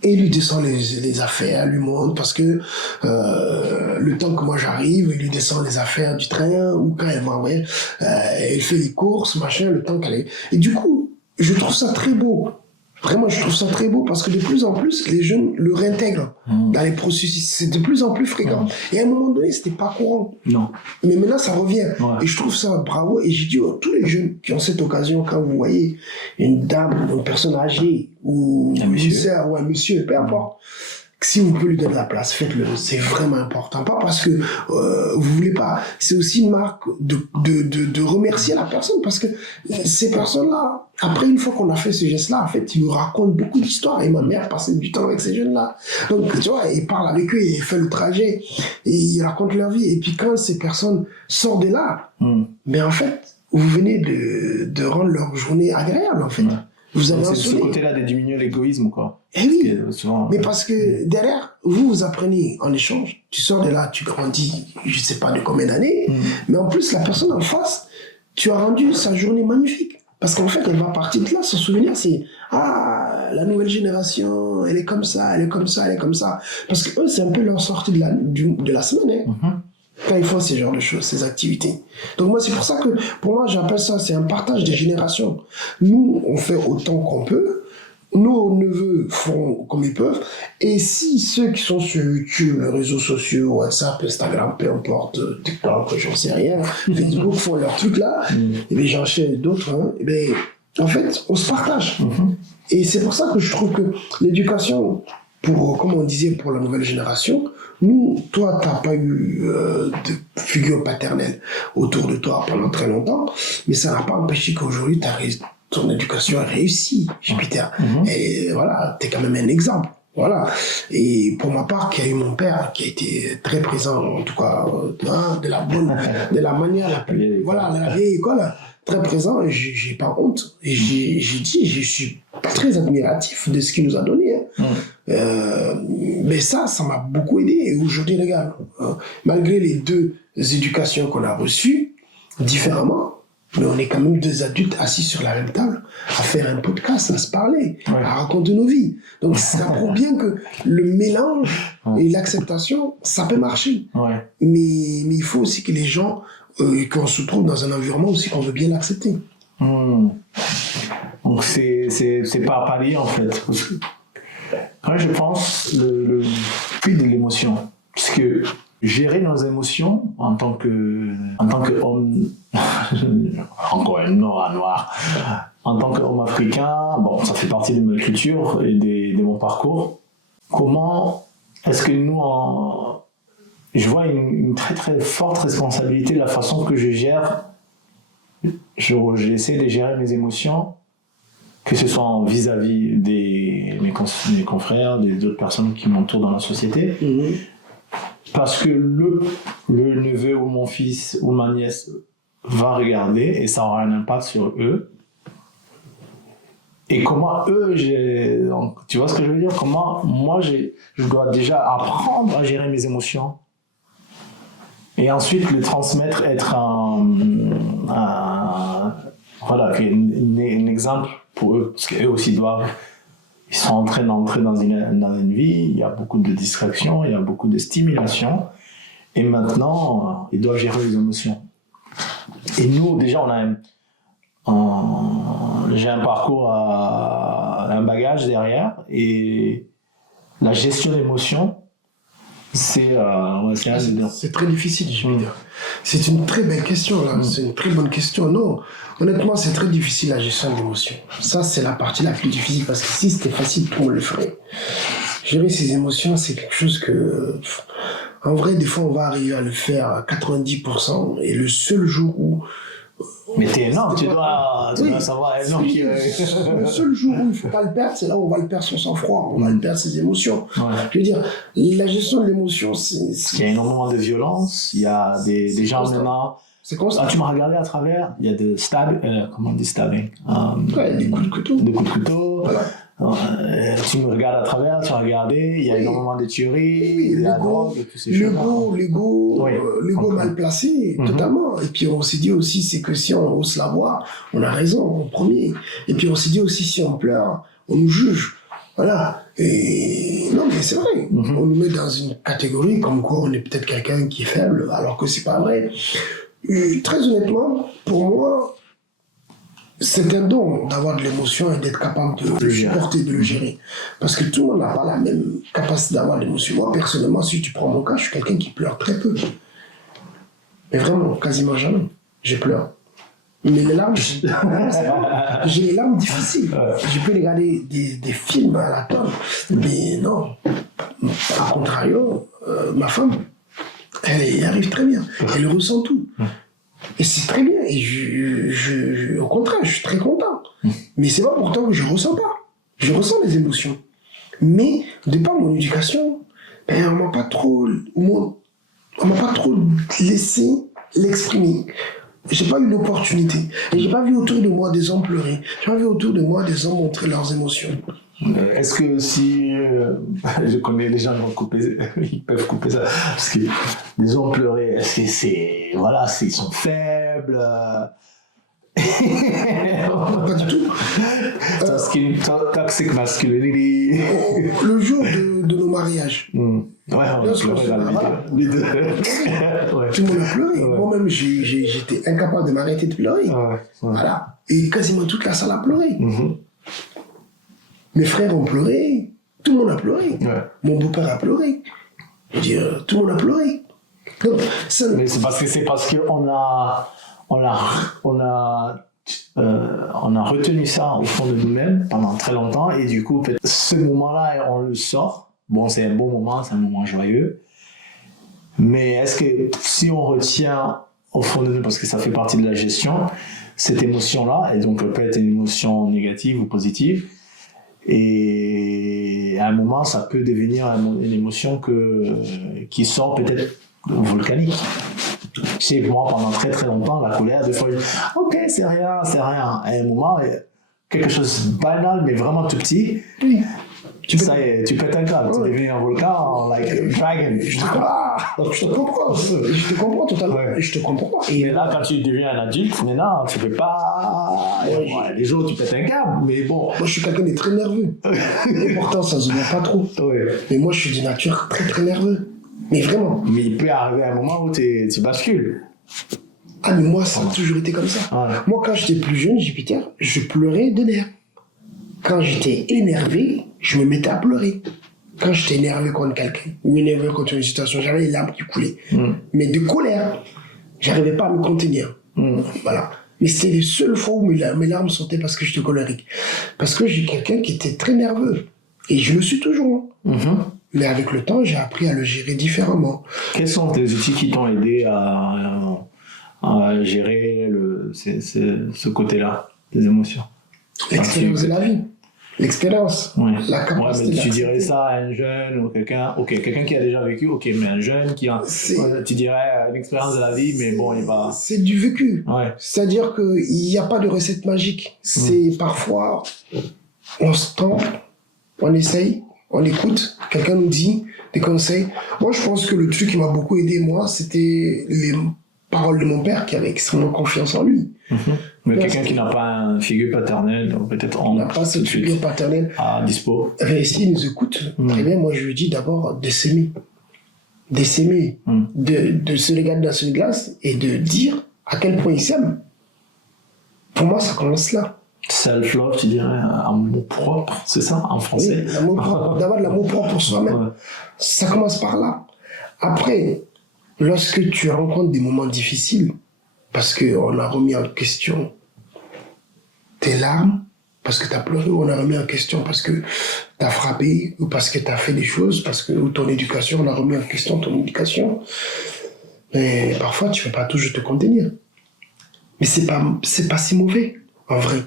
Et il lui descend les affaires, lui montre, parce que le temps que moi j'arrive, il lui descend les affaires du train, ou quand elle va envoyer, elle fait les courses, machin, le temps qu'elle est... Et du coup, je trouve ça très beau. Vraiment, je trouve ça très beau, parce que de plus en plus, les jeunes le réintègrent dans les processus. C'est de plus en plus fréquent. Et à un moment donné, c'était pas courant. Non. Mais maintenant, ça revient. Ouais. Et je trouve ça bravo. Et j'ai dit à tous les jeunes qui ont cette occasion, quand vous voyez une dame, une personne âgée, ou une sœur, ou un monsieur, peu importe, si vous pouvez lui donner la place, faites-le. C'est vraiment important. Pas parce que vous voulez pas. C'est aussi une marque de remercier la personne, parce que ces personnes-là, après, une fois qu'on a fait ce geste-là, en fait, ils nous racontent beaucoup d'histoires. Et ma mère passait du temps avec ces jeunes-là. Donc, tu vois, ils parlent avec eux, ils font le trajet, et ils racontent leur vie. Et puis, quand ces personnes sortent de là, mais en fait, vous venez de rendre leur journée agréable, en fait. Vous avez c'est ce côté-là de diminuer l'égoïsme, quoi. Eh oui, souvent, mais parce que derrière, vous apprenez en échange. Tu sors de là, tu grandis, je sais pas de combien d'années, mais en plus, la personne en face, tu as rendu sa journée magnifique. Parce qu'en fait, elle va partir de là, son souvenir, c'est « Ah, la nouvelle génération, elle est comme ça, elle est comme ça, elle est comme ça. » Parce que eux, c'est un peu leur sortie de la semaine, hein. Quand ils font ces genres de choses, ces activités. Donc moi, c'est pour ça que, pour moi, j'appelle ça, c'est un partage des générations. Nous, on fait autant qu'on peut. Nos neveux font comme ils peuvent. Et si ceux qui sont sur YouTube, les réseaux sociaux, WhatsApp, Instagram, peu importe, TikTok, j'en sais rien, Facebook font leur truc là, et bien j'enchaîne d'autres, hein, et bien, en fait, on se partage. Et c'est pour ça que je trouve que l'éducation, comme on disait, pour la nouvelle génération, toi, tu n'as pas eu de figure paternelle autour de toi pendant très longtemps, mais ça n'a pas empêché qu'aujourd'hui, ton éducation a réussi, Jupiter. Et voilà, tu es quand même un exemple. Voilà. Et pour ma part, qui a eu mon père, qui a été très présent, en tout cas, de la manière la plus, voilà, de la vieille école, très présent, et j'ai pas honte. Et j'ai dit, je suis très admiratif de ce qu'il nous a donné. Mais ça m'a beaucoup aidé. Et aujourd'hui, les gars, malgré les deux éducations qu'on a reçues, différemment, mais on est quand même deux adultes assis sur la même table à faire un podcast, à se parler, à raconter nos vies. Donc ça prouve bien que le mélange et l'acceptation, ça peut marcher. Mais il faut aussi que les gens, qu'on se trouve dans un environnement aussi qu'on veut bien l'accepter. Donc c'est pas à palier en fait. Parce que quand je pense le prix de l'émotion, parce que gérer nos émotions en tant qu'homme, encore un noir, en tant qu'homme africain, bon, ça fait partie de ma culture et de mon parcours. Comment est-ce que nous, je vois une très très forte responsabilité de la façon que je gère, j'essaie de gérer mes émotions, que ce soit vis-à-vis de mes confrères, des autres personnes qui m'entourent dans la société. Parce que le neveu ou mon fils ou ma nièce va regarder et ça aura un impact sur eux. Et comment eux, donc, tu vois ce que je veux dire? Comment moi, je dois déjà apprendre à gérer mes émotions et ensuite le transmettre, être un exemple pour eux, parce qu'eux aussi ils sont en train d'entrer dans une vie, il y a beaucoup de distractions, il y a beaucoup de stimulation, et maintenant, ils doivent gérer les émotions. Et nous, déjà, j'ai un parcours, un bagage derrière, et la gestion d'émotions, c'est très difficile, je veux dire. C'est une très belle question, là. C'est une très bonne question. Non, honnêtement, c'est très difficile la gestion d'émotions. Ça, c'est la partie la plus difficile parce que si c'était facile, tout le monde le ferait. Gérer ses émotions, c'est quelque chose que, en vrai, des fois, on va arriver à le faire à 90%. Et le seul jour où mais t'es énorme, tu dois savoir énorme qui le seul jour où il ne faut pas le perdre, c'est là où on va le perdre son sang-froid, on va le perdre ses émotions. Je veux dire, la gestion de l'émotion, il y a énormément de violence, il y a des gens maintenant. C'est constant. Tu m'as regardé à travers, il y a des comment on dit stabbing? Des coups de couteau. Des coups de couteau. Voilà. Tu me regardes à travers, tu as regardé, il y a énormément de tueries, de la drogue, et tous ces choses. L'ego mal placé, totalement. Et puis on s'est dit aussi, c'est que si on ose la voir, on a raison en premier. Et puis on s'est dit aussi, si on pleure, on nous juge. Voilà. Et non, mais c'est vrai. On nous met dans une catégorie comme quoi on est peut-être quelqu'un qui est faible, alors que c'est pas vrai. Et très honnêtement, pour moi, c'est un don d'avoir de l'émotion et d'être capable de le supporter, de le gérer. Parce que tout le monde n'a pas la même capacité d'avoir de l'émotion. Moi, personnellement, si tu prends mon cas, je suis quelqu'un qui pleure très peu. Mais vraiment, quasiment jamais. Je pleure. Mais les larmes, j'ai les larmes difficiles. Je peux regarder des films à la table. Mais non. A contrario, ma femme, elle y arrive très bien. Elle ressent tout. Et c'est très bien. Et au contraire, je suis très content. Mais c'est pas pourtant que je ressens pas. Je ressens les émotions. Mais, de par mon éducation, on m'a pas trop laissé l'exprimer. J'ai pas eu l'opportunité. Et j'ai pas vu autour de moi des hommes pleurer. J'ai pas vu autour de moi des hommes montrer leurs émotions. Est-ce que si je connais les gens qui vont couper, ils peuvent couper ça, parce que les hommes pleurer, est-ce que ils sont faibles? Pas du tout. Toxic masculinity. Le jour de nos mariages. Ouais, on a pleuré dans les deux. Tout le monde a pleuré. Moi-même, j'étais incapable de m'arrêter de pleurer. Voilà. Et quasiment toute la salle a pleuré. Mes frères ont pleuré, tout le monde a pleuré. Mon beau-père a pleuré. Je veux dire, tout le monde a pleuré. Donc, mais c'est parce qu'on a retenu ça au fond de nous-mêmes pendant très longtemps, et du coup, ce moment-là, on le sort, bon, c'est un bon moment, c'est un moment joyeux. Mais est-ce que si on retient au fond de nous, parce que ça fait partie de la gestion, cette émotion-là, et donc elle peut être une émotion négative ou positive, et à un moment, ça peut devenir une émotion qui sort peut-être volcanique. Je sais, moi, pendant très très longtemps, la colère, des fois, ok, c'est rien. Et à un moment, quelque chose de banal, mais vraiment tout petit, Oui. tu pètes un câble, tu deviens un volcan, like a dragon. Je te comprends totalement. Ouais. Je te comprends. Et là, quand tu deviens un adulte, maintenant, tu peux pas. Ouais, les jours, tu pètes un câble, mais bon. Moi, je suis quelqu'un de très nerveux. Et pourtant, ça se voit pas trop. Ouais. Mais moi, je suis de nature très très nerveux. Mais vraiment. Mais il peut arriver un moment où tu bascules. Ah, mais moi, ça a toujours été comme ça. Ouais. Moi, quand j'étais plus jeune, Jupiter, je pleurais de nerfs. Quand j'étais énervé, je me mettais à pleurer. Quand j'étais énervé contre quelqu'un, ou énervé contre une situation, j'avais les larmes qui coulaient. Mais de colère, j'arrivais pas à me contenir. Voilà. Mais c'était les seules fois où mes larmes sortaient parce que j'étais colérique. Parce que j'ai quelqu'un qui était très nerveux. Et je le suis toujours. Mais avec le temps, j'ai appris à le gérer différemment. Quels sont les outils qui t'ont aidé à gérer ce côté-là, des émotions? L'expérience de la vie. L'expérience. Ouais. La capacité Mais tu d'accepter. dirais ça à un jeune ou quelqu'un qui a déjà vécu, ok, mais un jeune qui a, tu dirais une expérience de la vie, mais bon, il va... C'est du vécu. Ouais. C'est-à-dire qu'il n'y a pas de recette magique. C'est parfois, on se tend, on essaye, on écoute, quelqu'un nous dit des conseils. Moi, je pense que le truc qui m'a beaucoup aidé, moi, c'était les paroles de mon père qui avait extrêmement confiance en lui. Mais quelqu'un qui n'a pas une figure paternelle, donc peut-être On n'a pas cette figure paternelle à dispo. S'il nous écoute, très bien, moi je lui dis d'abord de s'aimer. De s'aimer, de se regarder dans une glace et de dire à quel point il s'aime. Pour moi, ça commence là. Self-love, tu dirais, amour propre, c'est ça, en français? Oui, l'amour propre. D'abord, l'amour propre pour soi-même. Ouais. Ça commence par là. Après, lorsque tu rencontres des moments difficiles, parce qu'on a remis en question tes larmes, parce que tu as pleuré, ou on a remis en question parce que tu as frappé, ou parce que tu as fait des choses, parce que ou ton éducation, on a remis en question ton éducation. Mais parfois, tu ne peux pas toujours te contenir. Mais c'est pas si mauvais, en vrai.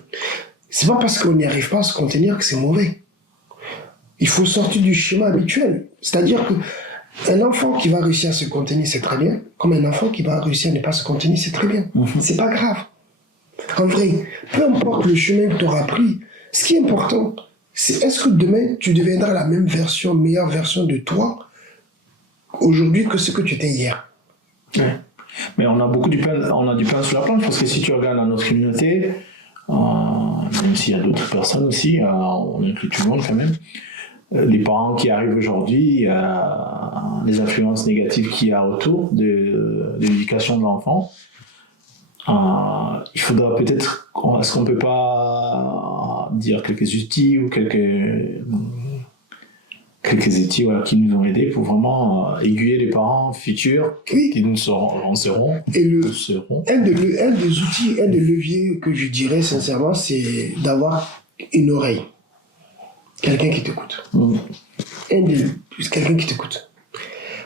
C'est pas parce qu'on n'y arrive pas à se contenir que c'est mauvais. Il faut sortir du schéma habituel. C'est-à-dire que un enfant qui va réussir à se contenir, c'est très bien. Comme un enfant qui va réussir à ne pas se contenir, c'est très bien. C'est pas grave. En vrai, peu importe le chemin que tu auras pris, ce qui est important, c'est est-ce que demain, tu deviendras la même version, meilleure version de toi aujourd'hui que ce que tu étais hier. Ouais. Mais on a du pain sur la planche, parce que si tu regardes dans notre communauté, même s'il y a d'autres personnes aussi, on inclut tout le monde quand même, les parents qui arrivent aujourd'hui, les influences négatives qu'il y a autour de l'éducation de l'enfant, il faudra peut-être, est-ce qu'on peut pas dire quelques outils ou quelques outils qui nous ont aidés pour vraiment aiguiller les parents futurs qui nous seront. Et un des outils, un des leviers que je dirais sincèrement, c'est d'avoir une oreille. Quelqu'un qui t'écoute. Quelqu'un qui t'écoute.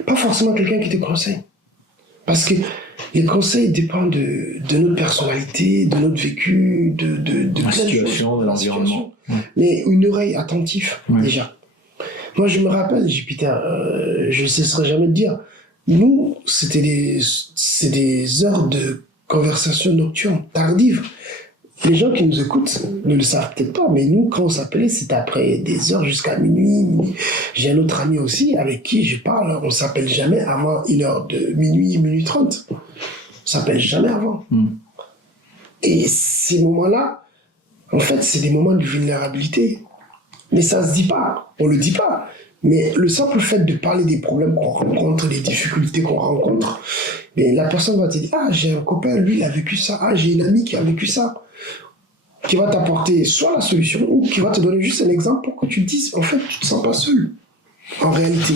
Pas forcément quelqu'un qui te conseille. Parce que les conseils dépendent de notre personnalité, de notre vécu, de la situation, de l'environnement. Mais une oreille attentive, déjà. Moi, je me rappelle, Jupiter, je ne cesserai jamais de dire, nous, c'est des heures de conversation nocturne, tardive. Les gens qui nous écoutent ne le savent peut-être pas, mais nous, quand on s'appelait, c'était après des heures jusqu'à minuit. J'ai un autre ami aussi avec qui je parle, on s'appelle jamais avant 1h de minuit 30. On s'appelle jamais avant. Et ces moments-là, en fait, c'est des moments de vulnérabilité. Mais ça se dit pas, on le dit pas. Mais le simple fait de parler des problèmes qu'on rencontre, des difficultés qu'on rencontre, mais la personne va te dire, ah, j'ai un copain, lui, il a vécu ça. Ah, j'ai une amie qui a vécu ça. Qui va t'apporter soit la solution, ou qui va te donner juste un exemple pour que tu te dises, en fait, tu te sens pas seul. En réalité.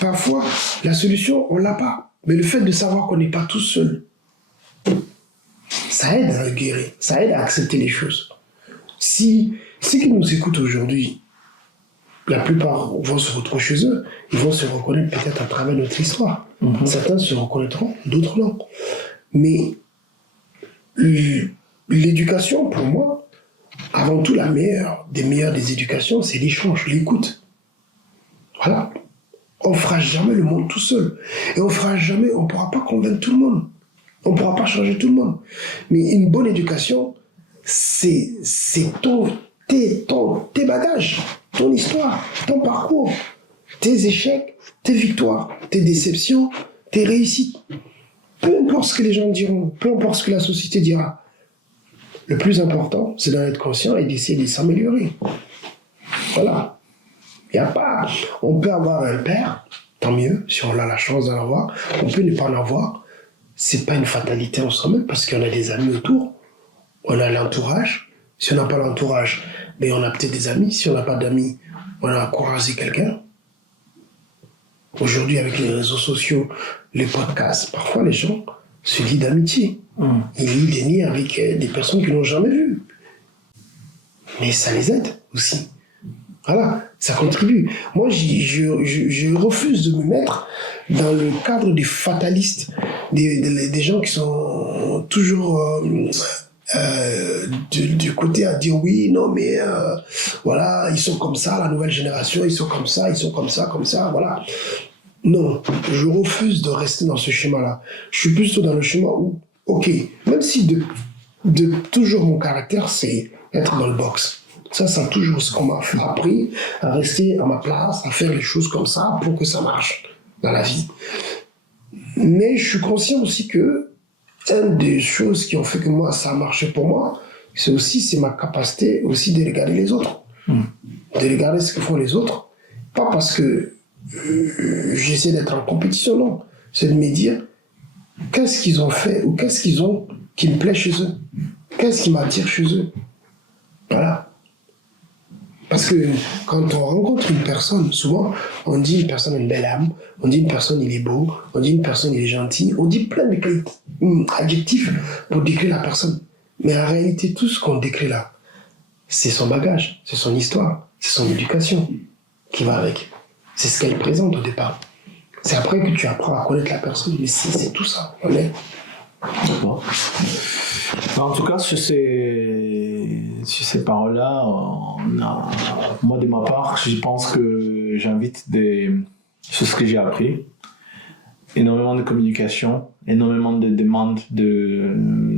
Parfois, la solution, on l'a pas. Mais le fait de savoir qu'on n'est pas tous seuls, ça aide à guérir. Ça aide à accepter les choses. Si qui nous écoutent aujourd'hui la plupart vont se retrouver chez eux, ils vont se reconnaître peut-être à travers notre histoire. Certains se reconnaîtront, d'autres non. Mais l'éducation, pour moi, avant tout, la meilleure des éducations, c'est l'échange, l'écoute. Voilà. On ne fera jamais le monde tout seul. Et on ne pourra pas convaincre tout le monde. On ne pourra pas changer tout le monde. Mais une bonne éducation, c'est tes bagages, ton histoire, ton parcours, tes échecs, tes victoires, tes déceptions, tes réussites. Peu importe ce que les gens diront, peu importe ce que la société dira. Le plus important, c'est d'en être conscient et d'essayer de s'améliorer. Voilà. Il n'y a pas... On peut avoir un père, tant mieux, si on a la chance d'en avoir. On peut ne pas en avoir. C'est pas une fatalité en soi-même, parce qu'on a des amis autour. On a l'entourage. Si on n'a pas l'entourage, mais on a peut-être des amis. Si on n'a pas d'amis, on a croisé quelqu'un. Aujourd'hui, avec les réseaux sociaux, les podcasts, parfois les gens se lient d'amitié. Ils lient des liens avec des personnes qu'ils n'ont jamais vues. Mais ça les aide aussi. Voilà, ça contribue. Moi, je refuse de me mettre dans le cadre des fatalistes, des gens qui sont toujours du côté à dire oui, non, mais voilà, ils sont comme ça, la nouvelle génération, ils sont comme ça, voilà. Non, je refuse de rester dans ce schéma-là. Je suis plutôt dans le schéma où, ok, même si de toujours mon caractère, c'est être dans le box. Ça, c'est toujours ce qu'on m'a appris, à rester à ma place, à faire les choses comme ça pour que ça marche dans la vie. Mais je suis conscient aussi que une des choses qui ont fait que moi, ça a marché pour moi, c'est ma capacité aussi de regarder les autres. De regarder ce que font les autres. Pas parce que j'essaie d'être en compétition, non. C'est de me dire, qu'est-ce qu'ils ont fait ou qu'est-ce qu'ils ont qui me plaît chez eux? Qu'est-ce qui m'attire chez eux? Voilà. Parce que quand on rencontre une personne, souvent, on dit une personne a une belle âme, on dit une personne il est beau, on dit une personne il est gentil, on dit plein d'adjectifs pour décrire la personne. Mais en réalité, tout ce qu'on décrit là, c'est son bagage, c'est son histoire, c'est son éducation qui va avec. C'est ce qu'elle présente au départ. C'est après que tu apprends à connaître la personne, mais c'est tout ça. D'accord. En tout cas, sur ces paroles-là, moi de ma part, je pense que j'invite sur ce que j'ai appris, énormément de communication, énormément de demandes de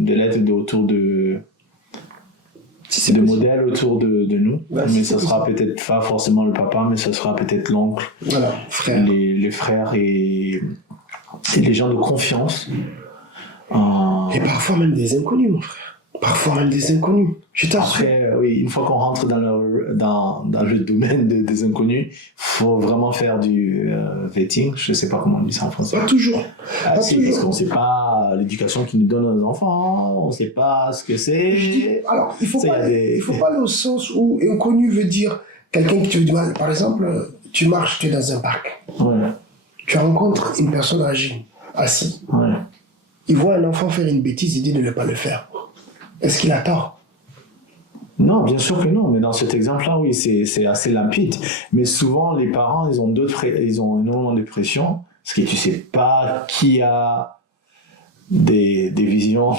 l'aide autour de modèles autour de nous. Mais ça sera peut-être pas forcément le papa, mais ça sera peut-être l'oncle, voilà, frère. Les frères et les gens de confiance. Et parfois même des inconnus, mon frère. Parfois même des inconnus. Je t'assure. Après, oui, une fois qu'on rentre dans le domaine des inconnus, il faut vraiment faire du vetting. Je ne sais pas comment on dit ça en français. Pas toujours. Parce qu'on ne sait pas l'éducation qu'ils nous donnent à nos enfants, on ne sait pas ce que c'est. Alors, il ne faut pas aller au sens où inconnu veut dire quelqu'un qui te veut du mal. Par exemple, tu marches, tu es dans un parc. Ouais. Tu rencontres une personne âgée, assise. Ouais. Il voit un enfant faire une bêtise, il dit de ne pas le faire. Est-ce qu'il a tort? Non, bien sûr que non, mais dans cet exemple-là, oui, c'est assez limpide. Mais souvent, les parents, ils ont énormément de pression, parce que tu ne sais pas qui a des visions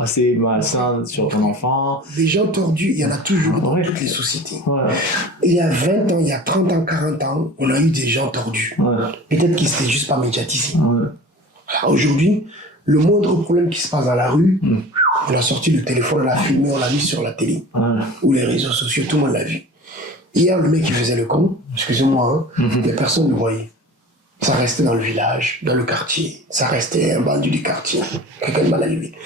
assez malsaines sur ton enfant. Des gens tordus, il y en a toujours dans toutes les sociétés. Ouais. Il y a 20 ans, il y a 30 ans, 40 ans, on a eu des gens tordus. Ouais. Peut-être qu'ils n'étaient juste pas médiatisés. Ouais. Aujourd'hui, le moindre problème qui se passe dans la rue, on a sorti le téléphone, on l'a filmé, on l'a mis sur la télé. Ou les réseaux sociaux, tout le monde l'a vu. Hier, le mec qui faisait le con, excusez-moi, les personnes ne le voyaient. Ça restait dans le village, dans le quartier. Ça restait un bandu du quartier. Quelqu'un de mal allumé.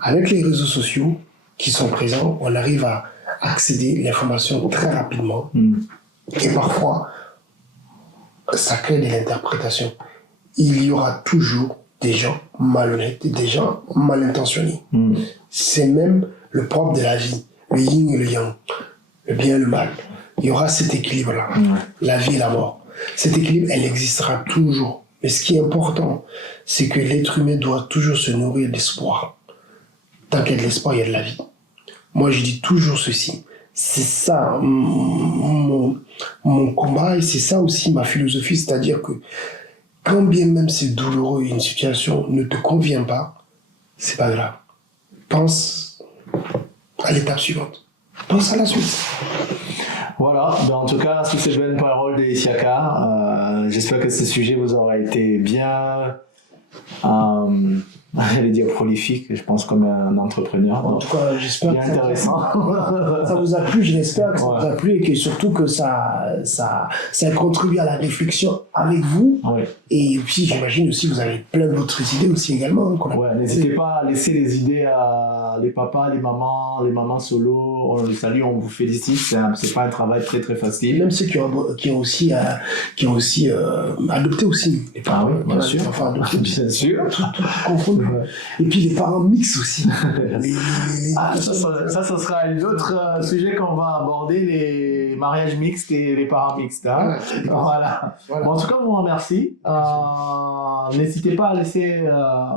Avec les réseaux sociaux qui sont présents, on arrive à accéder à l'information très rapidement. Et parfois, ça crée de l'interprétation. Il y aura toujours des gens malhonnêtes, des gens mal intentionnés. C'est même le propre de la vie, le yin et le yang, le bien et le mal. Il y aura cet équilibre-là, la vie et la mort. Cet équilibre, elle existera toujours. Mais ce qui est important, c'est que l'être humain doit toujours se nourrir d'espoir. Tant qu'il y a de l'espoir, il y a de la vie. Moi, je dis toujours ceci. C'est ça, mon mon combat, et c'est ça aussi ma philosophie, c'est-à-dire que quand bien même c'est douloureux et une situation ne te convient pas, c'est pas grave. Pense à l'étape suivante. Pense à la suite. Voilà, ben en tout cas, sous ces belles paroles des Siaka, j'espère que ce sujet vous aura été bien, j'allais dire prolifique, je pense, comme un entrepreneur. En tout cas, j'espère bien que intéressant. ça vous a plu, je l'espère que ça Ouais. vous a plu et que surtout que ça contribue à la réflexion avec vous. Ouais. Et puis, j'imagine aussi que vous avez plein d'autres idées aussi également. Hein, qu'on a- Ouais, n'hésitez pas à laisser les idées à les papas, les mamans solo. On les salue, on vous félicite. C'est pas un travail très très Et facile. même ceux qui ont aussi adopté aussi. Les parents, bien sûr. Enfin, adopté. Bien sûr. Tout confondu. Et puis les parents mixtes aussi. Ça sera un autre sujet qu'on va aborder, les mariages mixtes et les parents mixtes. Hein. Voilà. Voilà. Bon, en tout cas, on vous remercie. N'hésitez pas à laisser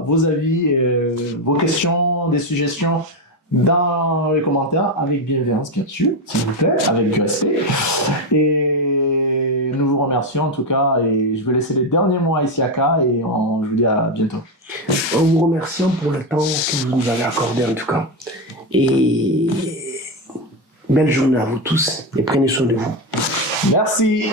vos avis, vos questions, des suggestions dans les commentaires, avec bienveillance, bien sûr, s'il vous plaît, avec du respect. Et nous vous remercions en tout cas. Et je vais laisser les derniers mots à Isiaka et je vous dis à bientôt. En vous remerciant pour le temps que vous nous avez accordé en tout cas. Et belle journée à vous tous et prenez soin de vous. Merci.